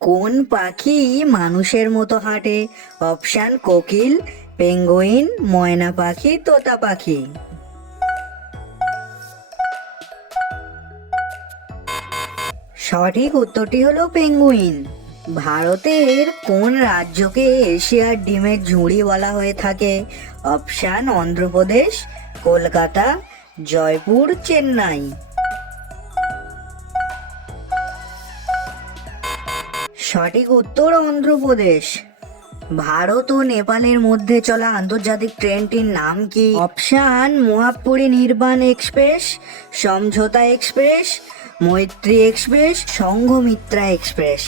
কোন পাখি মানুষের মতো হাঁটে? অপশান কোকিল, পেঙ্গুইন, ময়না পাখি, তোতা পাখি। সঠিক উত্তরটি হলো পেঙ্গুইন। ভারতের কোন রাজ্যকে এশিয়ার ডিমের ঝুড়ি বলা হয়ে থাকে? অপশান অন্ধ্রপ্রদেশ, কলকাতা, জয়পুর, চেন্নাই। সঠিক উত্তর অন্ধ্রপ্রদেশ। ভারত ও নেপালের মধ্যে চলা আন্তর্জাতিক ট্রেনটির নাম কি? অপশান মোহাপুরি নির্বাণ এক্সপ্রেস, সমঝোতা এক্সপ্রেস, মৈত্রী এক্সপ্রেস, সংঘমিত্রা এক্সপ্রেস।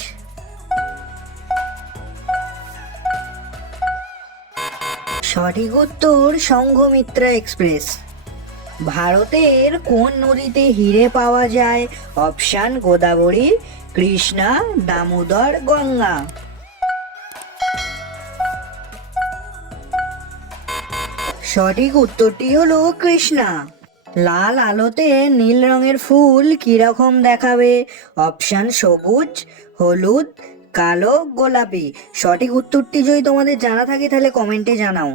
সঠিক উত্তর সংঘমিত্রা এক্সপ্রেস। ভারতের কোন নদীতে হিরে পাওয়া যায়? অপশান গোদাবরী, কৃষ্ণা, দামোদর, গঙ্গা। সঠিক উত্তরটি হলো কৃষ্ণা। লাল আলোতে নীল রঙের ফুল কিরকম দেখাবে? অপশান সবুজ, হলুদ, কালো, গোলাপি। সঠিক উত্তরটি যদি তোমাদের জানা থাকে তাহলে কমেন্টে জানাও।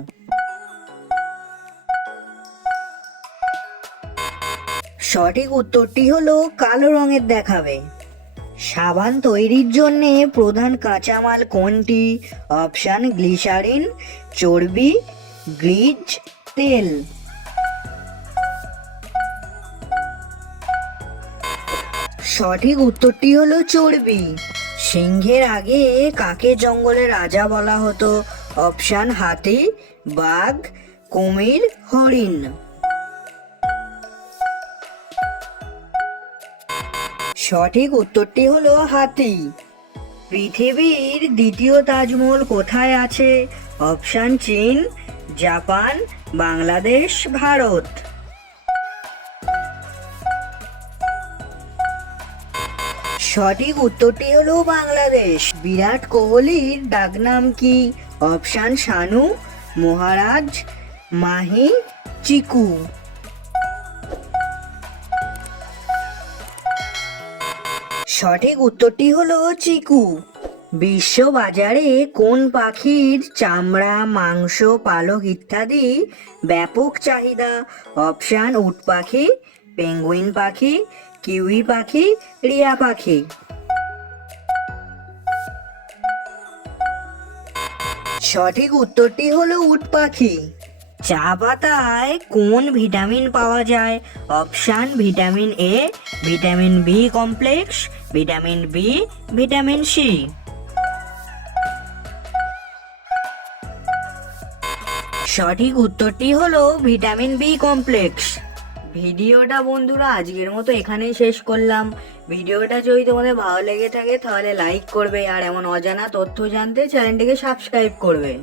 সঠিক উত্তরটি হলো কালো রঙের দেখাবে। সাবান তৈরির জন্য প্রধান কাঁচামাল কোনটি? অপশান গ্লিসারিন, চর্বি, গ্লিজ, তেল। সঠিক উত্তরটি হলো চর্বি। সিংহের আগে কাকে জঙ্গলের রাজা বলা হতো? অপশান হাতি, বাঘ, কুমির, হরিণ। সঠিক উত্তরটি হলো হাতি। পৃথিবীর দ্বিতীয় তাজমহল কোথায় আছে? অপশান চীন, জাপান, বাংলাদেশ, ভারত। সঠিক উত্তরটি হলো বাংলাদেশ। বিরাট কোহলির ডাকনাম কি? অপশান শানু, মহারাজ, মাহি, চিকু। সঠিক উত্তরটি হলো চিকু। বিশ্ব বাজারে কোন পাখির চামড়া, মাংস, পালক ইত্যাদি ব্যাপক চাহিদা? অপশান উট পাখি, পেঙ্গুইন পাখি, কিউই পাখি, রিয়া পাখি। সঠিক উত্তরটি হলো উট পাখি। চা পাতায় কোন ভিটামিন পাওয়া যায়? Option vitamin A, vitamin B complex, vitamin B, vitamin C. সঠিক উত্তরটি হলো ভিটামিন বি কমপ্লেক্স। ভিডিওটা বন্ধুরা আজকের মতো এখানেই শেষ করলাম। ভিডিওটা যদি তোমাদের ভালো লেগে থাকে তাহলে লাইক করবে, আর এমন অজানা তথ্য জানতে চ্যানেলটিকে সাবস্ক্রাইব করবে।